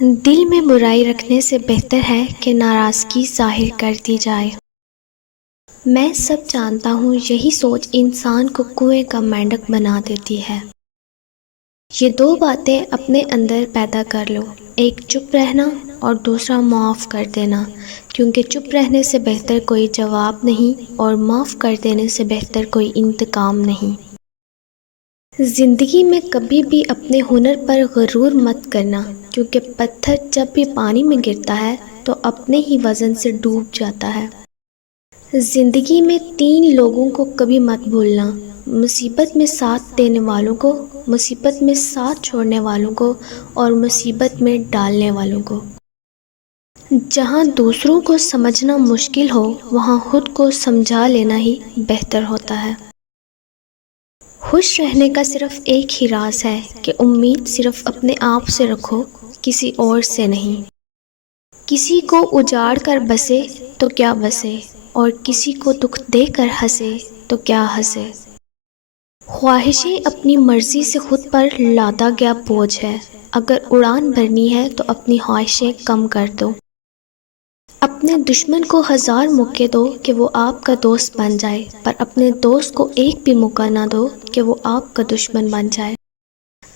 دل میں برائی رکھنے سے بہتر ہے کہ ناراضگی ظاہر کر دی جائے۔ میں سب جانتا ہوں یہی سوچ انسان کو کنویں کا مینڈک بنا دیتی ہے۔ یہ دو باتیں اپنے اندر پیدا کر لو، ایک چپ رہنا اور دوسرا معاف کر دینا، کیونکہ چپ رہنے سے بہتر کوئی جواب نہیں اور معاف کر دینے سے بہتر کوئی انتقام نہیں۔ زندگی میں کبھی بھی اپنے ہنر پر غرور مت کرنا، کیونکہ پتھر جب بھی پانی میں گرتا ہے تو اپنے ہی وزن سے ڈوب جاتا ہے۔ زندگی میں 3 لوگوں کو کبھی مت بھولنا: مصیبت میں ساتھ دینے والوں کو، مصیبت میں ساتھ چھوڑنے والوں کو اور مصیبت میں ڈالنے والوں کو۔ جہاں دوسروں کو سمجھنا مشکل ہو وہاں خود کو سمجھا لینا ہی بہتر ہوتا ہے۔ خوش رہنے کا صرف ایک ہی راز ہے کہ امید صرف اپنے آپ سے رکھو، کسی اور سے نہیں۔ کسی کو اجاڑ کر بسے تو کیا بسے، اور کسی کو دکھ دے کر ہنسے تو کیا ہنسے۔ خواہشیں اپنی مرضی سے خود پر لادا گیا بوجھ ہے، اگر اڑان بھرنی ہے تو اپنی خواہشیں کم کر دو۔ اپنے دشمن کو 1000 موقع دو کہ وہ آپ کا دوست بن جائے، پر اپنے دوست کو ایک بھی موقع نہ دو کہ وہ آپ کا دشمن بن جائے۔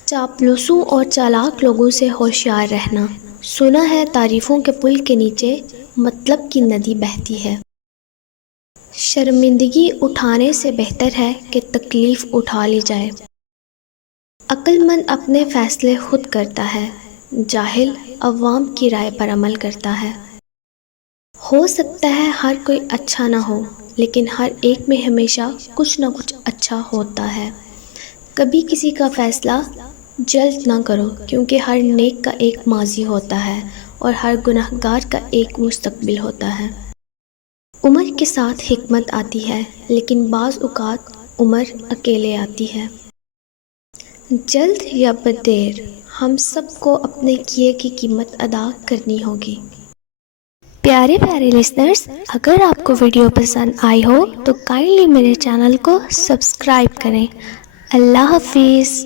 چاپلوسوں اور چالاک لوگوں سے ہوشیار رہنا۔ سنا ہے تعریفوں کے پل کے نیچے مطلب کی ندی بہتی ہے۔ شرمندگی اٹھانے سے بہتر ہے کہ تکلیف اٹھا لی جائے۔ عقل مند اپنے فیصلے خود کرتا ہے، جاہل عوام کی رائے پر عمل کرتا ہے۔ ہو سکتا ہے ہر کوئی اچھا نہ ہو، لیکن ہر ایک میں ہمیشہ کچھ نہ کچھ اچھا ہوتا ہے۔ کبھی کسی کا فیصلہ جلد نہ کرو، کیونکہ ہر نیک کا ایک ماضی ہوتا ہے اور ہر گنہگار کا ایک مستقبل ہوتا ہے۔ عمر کے ساتھ حکمت آتی ہے، لیکن بعض اوقات عمر اکیلے آتی ہے۔ جلد یا بدیر، ہم سب کو اپنے کیے کی قیمت ادا کرنی ہوگی۔ پیارے لسنرز، اگر آپ کو ویڈیو پسند آئی ہو تو کائنڈلی میرے چینل کو سبسکرائب کریں۔ اللہ حافظ۔